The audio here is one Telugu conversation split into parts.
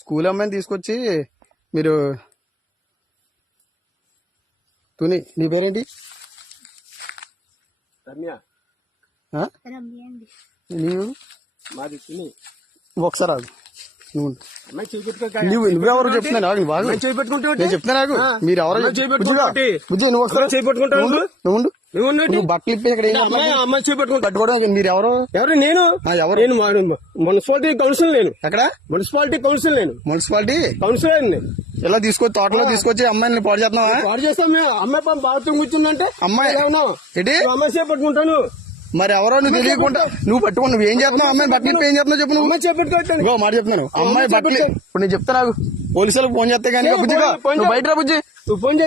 స్కూల్ అమ్మాయిని తీసుకొచ్చి మీరు తుని నీ పేరేంటి? రమ్య. నీవు? మాది తుని. ఒకసారి రాదు నువ్వు నువ్వెవరు చెప్తున్నా బాగా నేను చెప్తున్నా నాకు మీరు ఎవరో బుజ్జి నువ్వు ఒకసారి చేపట్టుకుంటావు. నువ్వు బట్టలు ఇప్పి ఇక్కడ అమ్మాయి చేపట్టుకుంటా పట్టుకోవడం మీరు ఎవరు? ఎవరు? నేను ఎవరు? నేను మున్సిపాలిటీ కౌన్సిల్. నేను ఎక్కడ? Municipality council. నేను మున్సిపాలిటీ కౌన్సిలర్. ఇలా తీసుకొచ్చి తోటలో తీసుకొచ్చి అమ్మాయిని పాడు చేస్తున్నావా? పాడు చేస్తాం మేము. అమ్మాయి బాత్రూమ్ కూర్చుందంటే అమ్మాయి ఏంటి అమ్మాయి చేపట్టుకుంటాను. మరి ఎవరో నువ్వు తెలియకుండా నువ్వు పట్టుకుని నువ్వు ఏం చేస్తున్నావు? అమ్మాయి బట్టలు ఏం చేస్తున్నావు చెప్పు. నువ్వు చేపట్టుకుంటాను మాట చెప్తున్నాను. అమ్మాయి బట్టలు ఇప్పుడు నేను చెప్తా నాకు పోలీసులకు ఫోన్ చేస్తే కానీ బుజ్జిగా నువ్వు బయట రా బుజ్జి.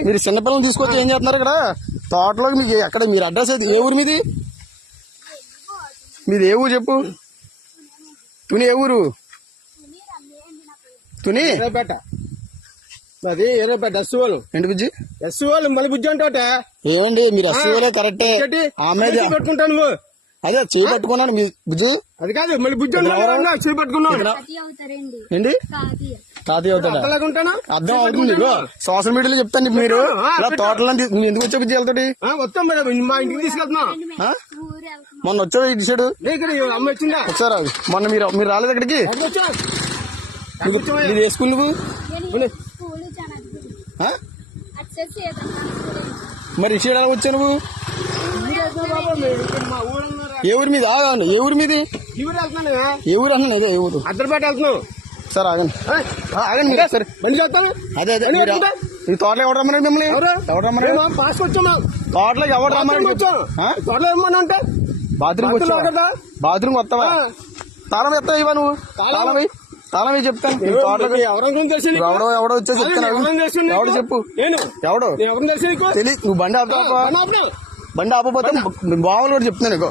మీరు చిన్నపిల్లలు తీసుకొచ్చి ఏం చేస్తున్నారు ఇక్కడ తోటలోకి? మీకు ఎక్కడ మీరు అడ్రస్ అయితే ఏ ఊరు మీది? మీది ఏ ఊరు చెప్పు. తుని ఏ ఊరు? తుని అది ఎర్రపేట ఎస్సీఓలు. ఏంటి బుజ్జి? ఎస్సీఓలు మళ్ళీ బుజ్జి అంటాట. ఏమండి మీరు ఎస్సీఓలే కరెక్టే. ఆమె పెట్టుకుంటాను నువ్వు. అదే చేయి పట్టుకున్నాను మీ బుజ్జు. అది కాదు మళ్ళీ బుజ్జి చేయి పట్టుకున్నావు. ఏంటి కాదు అవుతాడా? అర్థం అవుతుంది. సోషల్ మీడియాలో చెప్తాను మీరు తోటలో నువ్వు ఎందుకు వచ్చా బుజ్జి వెళ్తాడు? వస్తాం మా ఇంటికి తీసుకెళ్తున్నా. మొన్న వచ్చాడు ఇటు సైడ్ అమ్మ వచ్చిందా? వచ్చారా మొన్న మీరు రాలేదు అక్కడికి? ఇది ఏ స్కూల్ నువ్వు? మరి ఇటు సైడ్ ఎలా వచ్చావు నువ్వు? ఏ ఊరి మీద? ఆగండి. ఏ ఊరి మీది? ఏ ఊరు అన్నా? ఇదే ఏ ఊరు? అద్దరిపేట వెళ్తున్నావు సార్. ఆగండి ఆగండి మీరు సరే బండి చేస్తాను. అదే అదే ఈ తోటలో ఎవరు రమ్మన్నాడు మిమ్మల్ని? ఎవరు రమ్మన్నాడు? పాస్ వచ్చామా? తోటలోకి ఎవరు రమ్మన్నాడు? తోటలో ఏమన్నా అంటే బాత్రూమ్ బాత్రూమ్ వస్తావా? తాళం ఎత్తావా ఇవా నువ్వు? తాళం చెప్తాను. ఎవడో వచ్చేసి చెప్తాను. ఎవడు చెప్పు. ఎవడో తెలియదు. నువ్వు బండి ఆపుతావా? బండి ఆపపోతే బావులు కూడా చెప్తున్నాను.